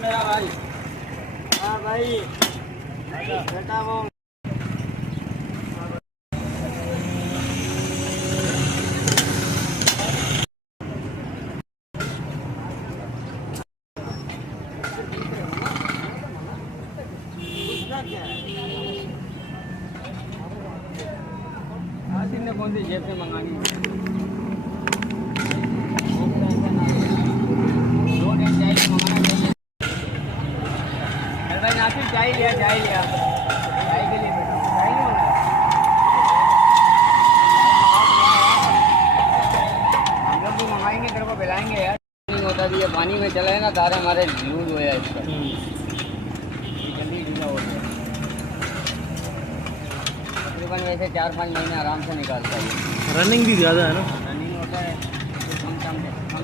मेरा भाई। हाँ भाई बेटा वो ने कौन सी जेब से मंगानी है? दो टाइम चाय मंगाना चाहिए। भाई नासिर चाय लिया चाय के लिए बैठा चाय नहीं होगा। हम लोग भी मंगाएंगे तेरे को पिलाएंगे यार। नहीं होता भी ये पानी में चला है ना तारे हमारे लूज हो जाए इसका जल्दी ढीला हो गया। तकरीबन वैसे 4-5 महीने आराम से निकालता है। रनिंग भी ज़्यादा है ना। रनिंग होता है।